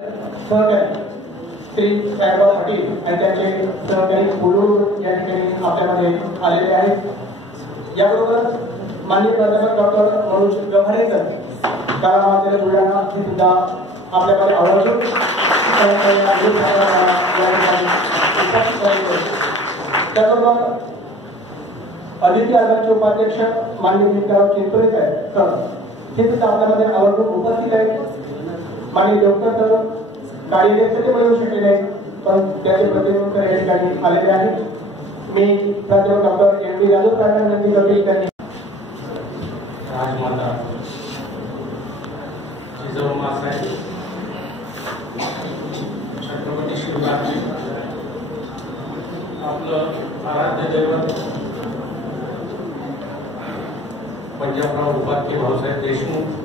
सहकारी श्री साहेबराव पाटील आणि त्यांचे सहकारी पुलूर या ठिकाणी आपल्यामध्ये आलेले आहेत। याबरोबर माननीय प्राध्यापक डॉक्टर मनोज गव्हाणेकर कला महाविद्यालय बुलढाणा हे सुद्धा आपल्याकडे आवर्जून त्याबरोबर अदिती आयोगाचे उपाध्यक्ष माननीय विकास चिंचोलीकर हे सुद्धा आपल्यामध्ये आवर्जून उपस्थित आहेत। माननीय डॉक्टर सर कार्यकर्ते मिळू शकले नाही पण त्याचे प्रतिनिधित्व या ठिकाणी आलेले आहेत। मी प्राध्यापक डॉक्टर एम डी राजू प्रार्थना विनंती करते त्यांनी राजमाता जिजाऊ साहेब छत्रपती शिवराज आपलं आराध्य दैवत पंजाबराव उपाध्ये भाऊसाहेब देशमुख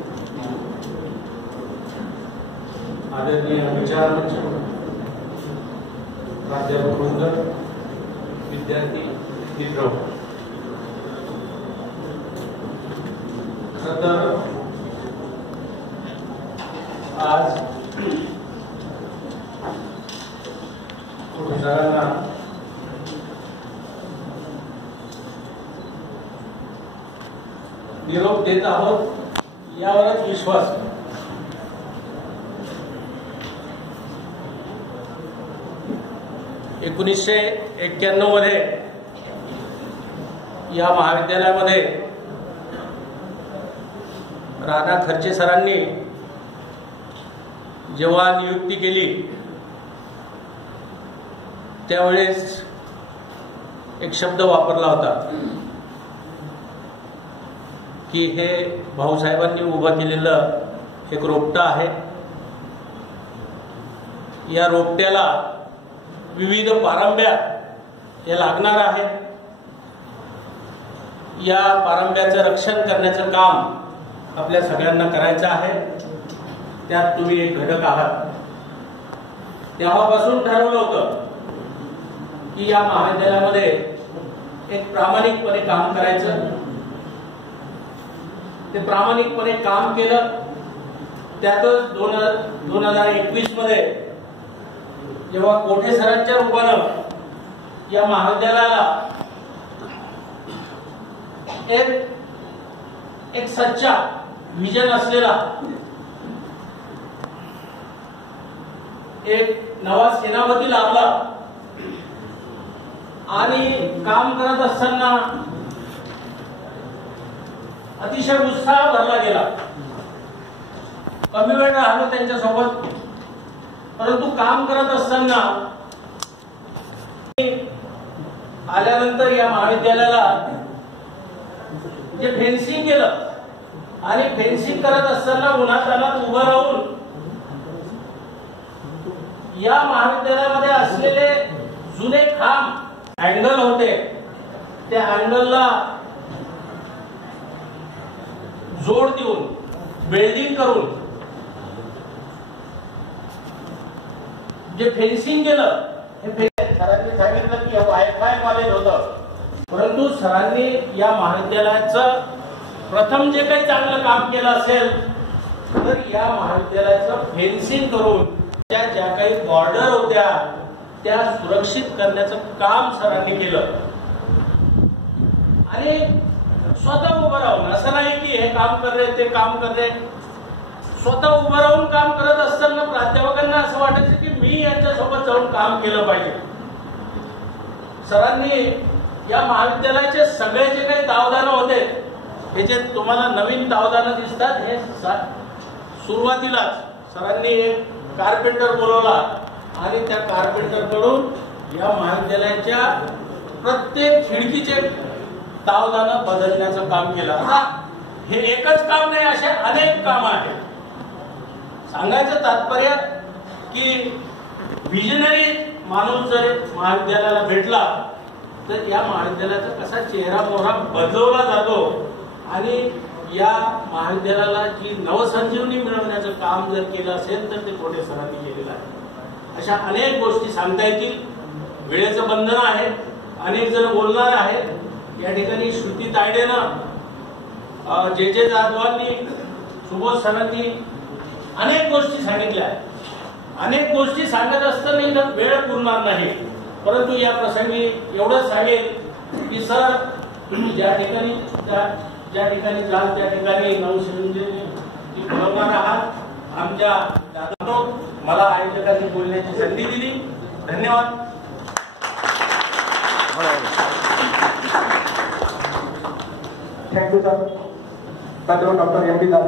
आदरणीय विचारमंच प्राध्यापक वृंद विद्यार्थी मित्र खरं तर आज जगांना निरोप देत आहोत यावरच विश्वास 1991 मध्ये या महाविद्यालयामध्ये राणा खर्चे सरांनी जेव्हा नियुक्ती केली त्यावेळेस एक शब्द वापरला होता की हे भाऊसाहेबांनी उभं केलेलं एक रोपटं आहे। या रोपट्याला विविध पारंब्या हे लागणार आहेत। या पारंब्याचं रक्षण करण्याचं काम आपल्या सगळ्यांना करायचं आहे। त्यात तुम्ही एक घटक आहात। तेव्हापासून ठरवलं होतं की या महाविद्यालयामध्ये एक प्रामाणिकपणे काम करायचं। ते प्रामाणिकपणे काम केलं। त्यातच 2021 मध्ये जेव्हा कोठे सरांच्या रूपानं या महाविद्यालयाला एक सच्चा विजन असलेला एक नवा सेनापती लाभला आणि काम करत असताना अतिशय उत्साह भरला गेला। कमी वेळ राहिलो त्यांच्यासोबत परंतु काम करत असताना आल्यानंतर या महाविद्यालयाला जे फेन्सिंग केलं आणि फेन्सिंग करत असताना उन्हातान्हात उभं राहून या महाविद्यालयामध्ये असलेले जुने खांब अँगल होते त्या अँगलला जोड देऊन वेल्डिंग करून जे फेन्सिंग केलं हे सरांनी सांगितलं की वायफाय कॉलेज होतं परंतु सरांनी या महाविद्यालयाचं प्रथम जे काही चांगलं काम केलं असेल तर या महाविद्यालयाचं फेन्सिंग करून ज्या काही बॉर्डर होत्या त्या सुरक्षित करण्याचं काम सरांनी केलं आणि स्वतः उभं राहून असं नाही की हे काम कर रहे ते काम कर रहे स्वतः उभं राहून काम करत असताना प्राध्यापकांना असं वाटायचं की मी यांच्यासोबत जाऊन काम केलं पाहिजे। सरांनी या महाविद्यालयाचे सगळे जे काही तावदानं होते हे जे तुम्हाला नवीन तावदानं दिसतात हे सुरुवातीलाच सरांनी एक कार्पेंटर बोलवला आणि त्या कार्पेंटरकडून या महाविद्यालयाच्या प्रत्येक खिडकीचे तावदानं बदलण्याचं काम केलं। हे एकच काम नाही असे अनेक काम आहेत। सांगायचं तात्पर्य की विजनरी माणूस जर महाविद्यालयाला भेटला तर या महाविद्यालयाचा कसा चेहरा मोहरा बदलवला जातो आणि या महाविद्यालयाला जी नवसंजीवनी मिळवण्याचं काम जर केलं असेल तर ते कोठे सरांनी केलेलं आहे। अशा अनेक गोष्टी सांगता येतील। वेळेचं बंधन आहे, अनेक जण बोलणार आहेत। या ठिकाणी श्रुती तायडेनं जे जाधवांनी सुबोध सरांनी अनेक गोष्टी सांगितल्या अनेक गोष्टी सांगत असताना इथं वेळ पुरणार नाही, परंतु या प्रसंगी एवढंच सांगेल की सर, तुम्ही ज्या ठिकाणी जाल त्या ठिकाणी नवसंजीवनी बोलवणार आहात. आमच्या दादा मला आयोजकांनी बोलण्याची संधी दिली. धन्यवाद. Thank you sir. Doctor M.